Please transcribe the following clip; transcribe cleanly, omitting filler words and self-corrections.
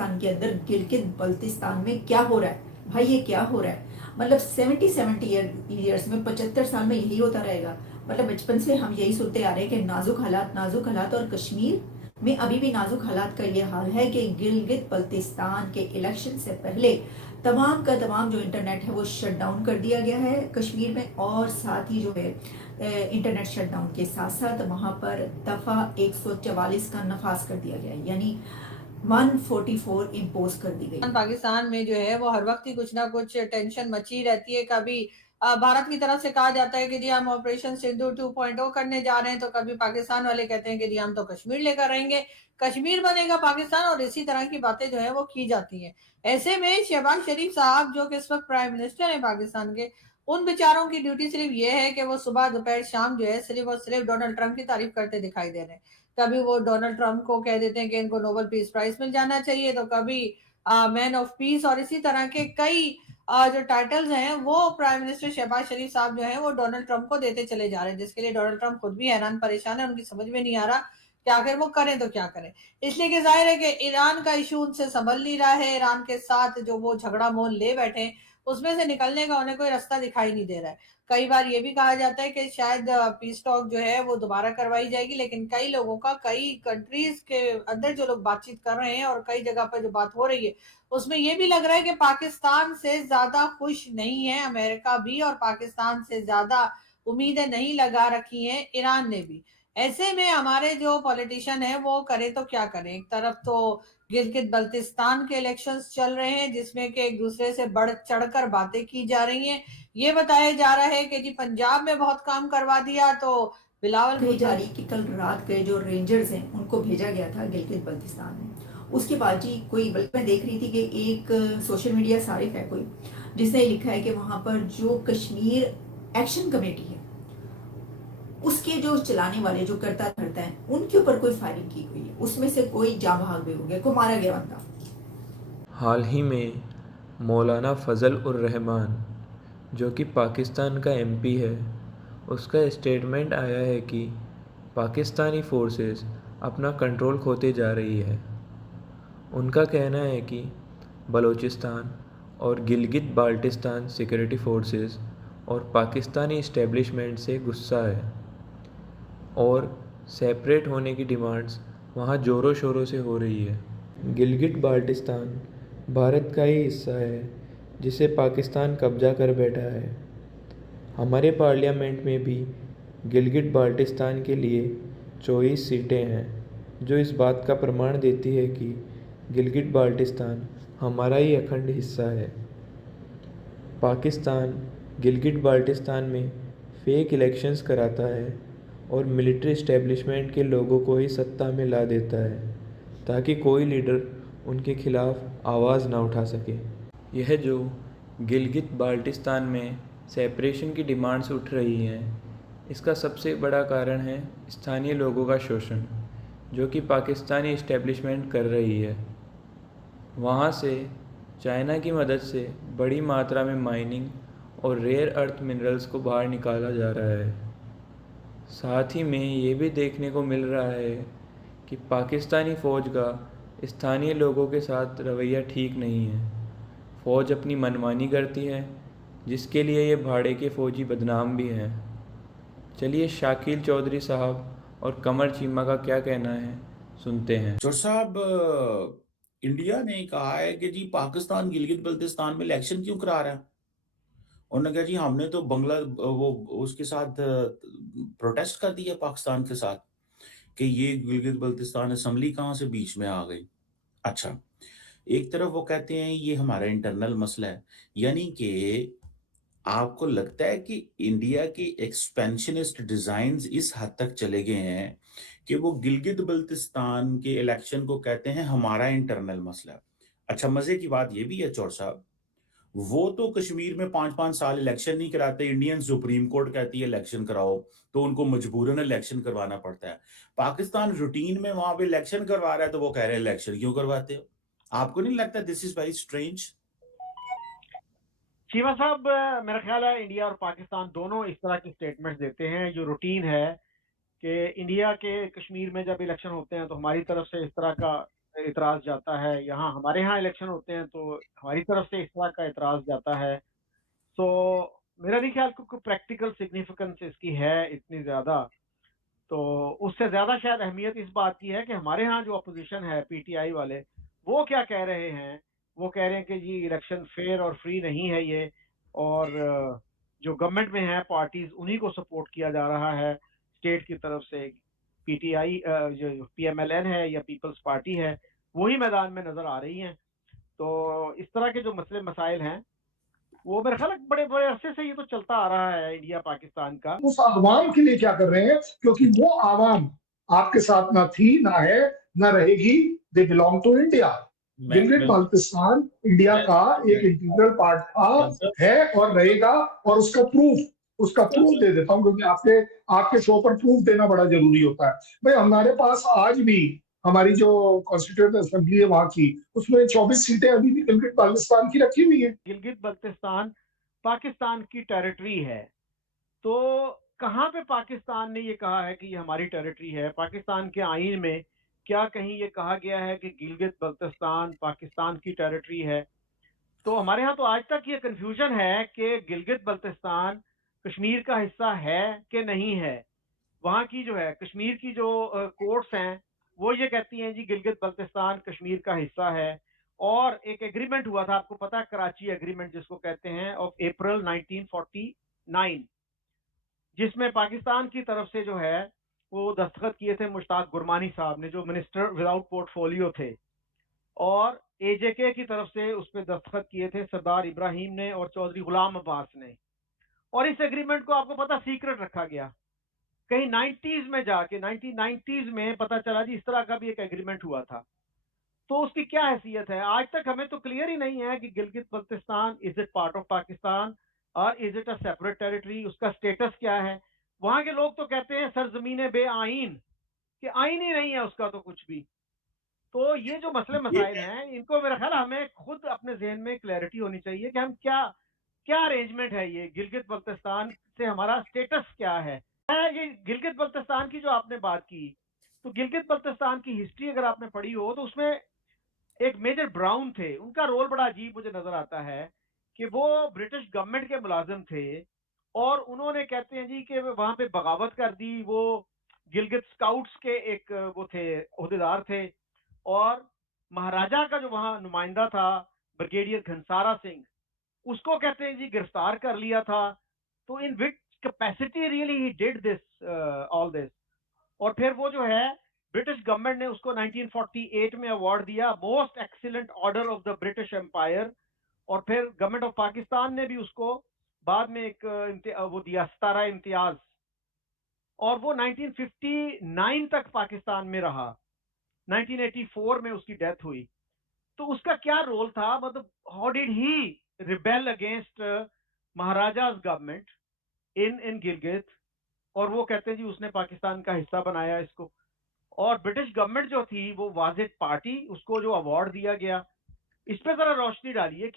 पाकिस्तान के अंदर गिलगित बल्तिस्तान में क्या हो रहा है? भाई ये क्या हो रहा है? मतलब 70 ईयर्स में, 75 साल में यही होता रहेगा? मतलब बचपन से हम यही सुनते आ रहे हैं कि नाजुक हालात, और कश्मीर में अभी भी नाजुक हालात का ये हाल है कि गिलगित बल्तिस्तान के इलेक्शन से पहले तमाम का तमाम जो इंटरनेट है वो शट डाउन कर दिया गया है कश्मीर में, और साथ ही जो है इंटरनेट शटडाउन के साथ साथ वहाँ पर दफ़ा 144 का नफाज कर दिया गया है, यानी 144 इम्पोज कर दी गई। पाकिस्तान में जो है वो हर वक्त ही कुछ ना कुछ टेंशन मची रहती है। कभी भारत की तरफ से कहा जाता है कि जी हम ऑपरेशन सिंधु 2.0 करने जा रहे हैं, तो कभी पाकिस्तान वाले कहते हैं कि जी हम तो कश्मीर लेकर रहेंगे, कश्मीर बनेगा पाकिस्तान, और इसी तरह की बातें जो है वो की जाती हैं। ऐसे में शहबाज शरीफ साहब जो कि इस वक्त प्राइम मिनिस्टर हैं पाकिस्तान के, उन बेचारों की ड्यूटी सिर्फ ये है कि वो सुबह दोपहर शाम जो है सिर्फ और सिर्फ डोनाल्ड ट्रंप की तारीफ करते दिखाई दे रहे हैं। कभी वो डोनाल्ड ट्रंप को कह देते हैं कि इनको नोबेल पीस प्राइज मिल जाना चाहिए, तो कभी मैन ऑफ पीस, और इसी तरह के कई जो टाइटल्स हैं वो प्राइम मिनिस्टर शहबाज शरीफ साहब जो हैं वो डोनाल्ड ट्रंप को देते चले जा रहे हैं, जिसके लिए डोनाल्ड ट्रंप खुद भी हैरान परेशान है। उनकी समझ में नहीं आ रहा कि आखिर वो करें तो क्या करें। इसलिए कि जाहिर है कि ईरान का इशू उनसे संभल नहीं रहा है। ईरान के साथ जो वो झगड़ा मोल ले बैठे हैं, उसमें से निकलने का उन्हें कोई रास्ता दिखाई नहीं दे रहा है। कई बार ये भी कहा जाता है कि शायद पीस टॉक जो है वो दोबारा करवाई जाएगी, लेकिन कई लोगों का, कई कंट्रीज के अंदर जो लोग बातचीत कर रहे हैं और कई जगह पर जो बात हो रही है, उसमें ये भी लग रहा है कि पाकिस्तान से ज्यादा खुश नहीं है अमेरिका भी, और पाकिस्तान से ज्यादा उम्मीदें नहीं लगा रखी हैं ईरान ने भी। ऐसे में हमारे जो पॉलिटिशियन है वो करे तो क्या करें। एक तरफ तो गिलगित बल्तिस्तान के इलेक्शंस चल रहे हैं, जिसमें कि एक दूसरे से बढ़ चढ़कर बातें की जा रही हैं। ये बताया जा रहा है कि जी पंजाब में बहुत काम करवा दिया, तो बिलावल कही जा भुट्टो। रही कि कल रात गए जो रेंजर्स हैं उनको भेजा गया था गिलगित बल्तिस्तान में। उसके बाद जी कोई, बल्कि मैं देख रही थी कि एक सोशल मीडिया सारिफ है कोई, जिसने लिखा है कि वहां पर जो कश्मीर एक्शन कमेटी है उसके जो चलाने वाले, जो करता धरता है, उनके ऊपर कोई फायरिंग की हुई है, उसमें से कोई जाँ भाग भी हो गया, को मारा गया बंदा। हाल ही में मौलाना फ़ज़ल उर रहमान, जो कि पाकिस्तान का एमपी है, उसका स्टेटमेंट आया है कि पाकिस्तानी फ़ोर्सेस अपना कंट्रोल खोते जा रही है। उनका कहना है कि बलूचिस्तान और गिलगित बाल्टिस्तान सिक्योरिटी फोर्सेस और पाकिस्तानी इस्टेब्लिशमेंट से गुस्सा है, और सेपरेट होने की डिमांड्स वहाँ ज़ोरों शोरों से हो रही है। गिलगित बाल्टिस्तान भारत का ही हिस्सा है जिसे पाकिस्तान कब्जा कर बैठा है। हमारे पार्लियामेंट में भी गिलगित बाल्टिस्तान के लिए 24 सीटें हैं, जो इस बात का प्रमाण देती है कि गिलगित बाल्टिस्तान हमारा ही अखंड हिस्सा है। पाकिस्तान गिलगित बाल्टिस्तान में फेक इलेक्शंस कराता है और मिलिट्री इस्टेब्लिशमेंट के लोगों को ही सत्ता में ला देता है, ताकि कोई लीडर उनके खिलाफ आवाज़ ना उठा सके। यह जो गिलगित बाल्टिस्तान में सेपरेशन की डिमांड्स उठ रही हैं, इसका सबसे बड़ा कारण है स्थानीय लोगों का शोषण, जो कि पाकिस्तानी इस्टेब्लिशमेंट कर रही है। वहाँ से चाइना की मदद से बड़ी मात्रा में माइनिंग और रेयर अर्थ मिनरल्स को बाहर निकाला जा रहा है। साथ ही में ये भी देखने को मिल रहा है कि पाकिस्तानी फ़ौज का स्थानीय लोगों के साथ रवैया ठीक नहीं है। फ़ौज अपनी मनमानी करती है, जिसके लिए ये भाड़े के फ़ौजी बदनाम भी हैं। चलिए शाकिल चौधरी साहब और कमर चीमा का क्या कहना है, सुनते हैं। जोर साहब, इंडिया ने कहा है कि जी पाकिस्तान गिलगित बल्तिस्तान में इलेक्शन क्यों करा रहा है। उन्होंने कहा जी हमने तो बंगला वो उसके साथ प्रोटेस्ट कर दिया पाकिस्तान के साथ कि ये गिलगित बल्तिस्तान असेंबली कहाँ से बीच में आ गई। अच्छा, एक तरफ वो कहते हैं ये हमारा इंटरनल मसला है, यानी कि आपको लगता है कि इंडिया की एक्सपेंशनिस्ट डिजाइन्स इस हद तक चले गए हैं कि वो गिलगित बल्तिस्तान के इलेक्शन को कहते हैं हमारा इंटरनल मसला। अच्छा, मजे की बात ये भी है चौर साहब, वो तो कश्मीर में 5-5 साल इलेक्शन नहीं कराते, इंडियन सुप्रीम कोर्ट कहती है इलेक्शन कराओ, तो उनको मजबूरन इलेक्शन करवाना पड़ता है। पाकिस्तान रूटीन में वहां पे इलेक्शन करवा रहा है, तो वो कह रहे हैं इलेक्शन क्यों करवाते हो। आपको नहीं लगता this is very strange? Cheema साहब, मेरा ख्याल है इंडिया और पाकिस्तान दोनों इस तरह की स्टेटमेंट्स देते हैं जो रूटीन है कि इंडिया के कश्मीर में जब इलेक्शन होते हैं तो हमारी तरफ से इस तरह का इतराज जाता है, यहाँ हमारे यहाँ इलेक्शन होते हैं तो हमारी तरफ से इस तरह का इतराज जाता है। तो मेरा नहीं ख्याल कोई प्रैक्टिकल सिग्निफिकेंस इसकी है इतनी ज्यादा। तो उससे ज्यादा शायद अहमियत इस बात की है कि हमारे यहाँ जो अपोजिशन है पीटीआई वाले, वो क्या कह रहे हैं। वो कह रहे हैं कि जी इलेक्शन फेयर और फ्री नहीं है ये, और जो गवर्नमेंट में है पार्टीज उन्हीं को सपोर्ट किया जा रहा है स्टेट की तरफ से। पीटीआई जो पीएमएलएन है या पीपल्स पार्टी है वही मैदान में नजर आ रही हैं। तो इस तरह के जो मसले मसाइल हैं वो मेरे ख्याल बड़े बड़े अरसे से ये तो चलता आ रहा है इंडिया पाकिस्तान का। उस आवाम के लिए क्या कर रहे हैं, क्योंकि वो आवाम आपके साथ ना थी, ना है, ना रहेगी। They belong to India. Gilgit Baltistan India का एक इंटीग्रल पार्ट था, है और रहेगा। और उसका प्रूफ दे देता हूँ, क्योंकि आपके शो पर प्रूफ देना बड़ा जरूरी होता है। भाई हमारे पास आज भी हमारी जो कॉन्स्टिट्यूएंट असेंबली है वहां की, उसमें 24 सीटें अभी भी गिलगित बाल्टिस्तान की रखी हुई है। गिलगित बल्तिस्तान पाकिस्तान की टेरिटरी है, तो कहाँ पे पाकिस्तान ने ये कहा है कि ये हमारी टेरिटरी है? पाकिस्तान के आईन में क्या कहीं ये कहा गया है कि गिलगित बल्तिस्तान पाकिस्तान की टेरिटरी है? तो हमारे यहाँ तो आज तक ये कंफ्यूजन है कि गिलगित बल्तिस्तान कश्मीर का हिस्सा है कि नहीं है। वहाँ की जो है कश्मीर की जो कोर्ट्स हैं वो ये कहती हैं जी गिलगित बल्तिस्तान कश्मीर का हिस्सा है। और एक एग्रीमेंट हुआ था, आपको पता है, कराची एग्रीमेंट जिसको कहते हैं, ऑफ अप्रैल 1949, जिसमें पाकिस्तान की तरफ से जो है वो दस्तखत किए थे मुश्ताक गुरमानी साहब ने, जो मिनिस्टर विदाउट पोर्टफोलियो थे, और एजेके की तरफ से उस पर दस्तखत किए थे सरदार इब्राहिम ने और चौधरी गुलाम अब्बास ने। और इस एग्रीमेंट को आपको पता सीक्रेट रखा गया। कहीं 90s में जाके 1990s में पता चला जी इस तरह का भी एक एग्रीमेंट हुआ था। तो उसकी क्या हैसियत है आज तक हमें तो क्लियर ही नहीं है कि Gilgit Baltistan is it part of Pakistan और is it a separate territory, उसका स्टेटस क्या है। वहां के लोग तो कहते हैं सरजमीन बे आइन, कि आइन ही नहीं है उसका तो कुछ भी। तो ये जो मसले मसाइल हैं इनको मेरा ख्याल हमें खुद अपने जहन में क्लैरिटी होनी चाहिए कि हम क्या क्या अरेंजमेंट है, ये गिलगित बल्तिस्तान से हमारा स्टेटस क्या है। ये गिलगित बल्तिस्तान की जो आपने बात की, तो गिलगित बल्तिस्तान की हिस्ट्री अगर आपने पढ़ी हो तो उसमें एक मेजर ब्राउन थे, उनका रोल बड़ा अजीब मुझे नजर आता है कि वो ब्रिटिश गवर्नमेंट के मुलाजिम थे और उन्होंने कहते हैं जी कि वहां पे बगावत कर दी। वो गिलगित स्काउट्स के एक वो थे, ओहदेदार थे, और महाराजा का जो वहां नुमाइंदा था ब्रिगेडियर घनसारा सिंह, उसको कहते हैं जी गिरफ्तार कर लिया था। तो in which capacity really he did this all this. और फिर वो जो है ब्रिटिश गवर्नमेंट ने उसको 1948 में अवार्ड दिया most excellent order of the British empire. और फिर गवर्नमेंट ऑफ पाकिस्तान ने भी उसको बाद में एक वो दिया सितारा इम्तियाज। और वो 1959 तक पाकिस्तान में रहा, 1984 में उसकी डेथ हुई। तो उसका क्या रोल था, मतलब how did he rebel against Maharaja's government in Gilgit. और वो कहते हैं जी उसने पाकिस्तान का हिस्सा बनाया इसको। और ब्रिटिश गवर्नमेंट जो थी वो वाजिद पार्टी, उसको जो अवार्ड दिया गया, इस पे जरा रोशनी डालिए।